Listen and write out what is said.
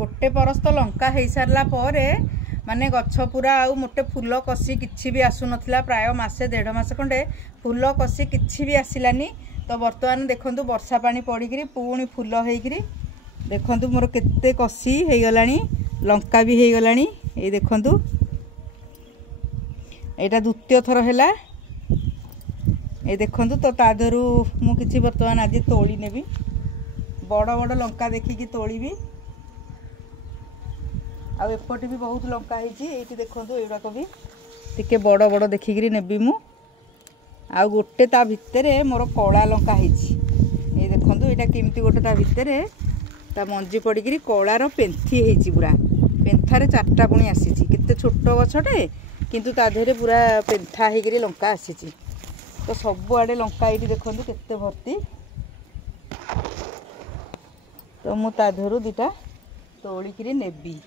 गोटे परस तो लंका हो सारा पर माने गछ पूरा आउ मोटे फूल कसी किछि भी आसु नथिला प्राय मासे 1.5 मास खंडे फूल कसी किछि भी आसिलानी। तो बर्तमान देखंतु वर्षा पानी पड़िकरी पुणी फूल होइकरी देखंतु मोर केते कसी हे गलानी लंका भी हे गलानी। ए देखंतु एटा द्वितीय थर हैला। ए देखंतु तो ता धरु मु किछि बर्तमान आज तोली नेबी बड़ बड़ लंका देखिकी तोलिबी। आ एपटे भी बहुत लंका होती देखो युवाक भी टिके बड़ बड़ देखिकी नेबी मु। आ गोटे ता भितरे मोर कला लंका होती देखो यहाँ केमती गोटे ता भितरे ता मंजी पड़ी कलार पेंथी होती पूरा पेंथारे 4टा पुणी आसी केते छोट गछटे किंतु ता देहरे पूरा पेंथा होकर लंका आसी। तो सबुआड़े लंका ये देखो केते भर्ती। तो मु ता देहरु 2टा तोलिकी नेबी।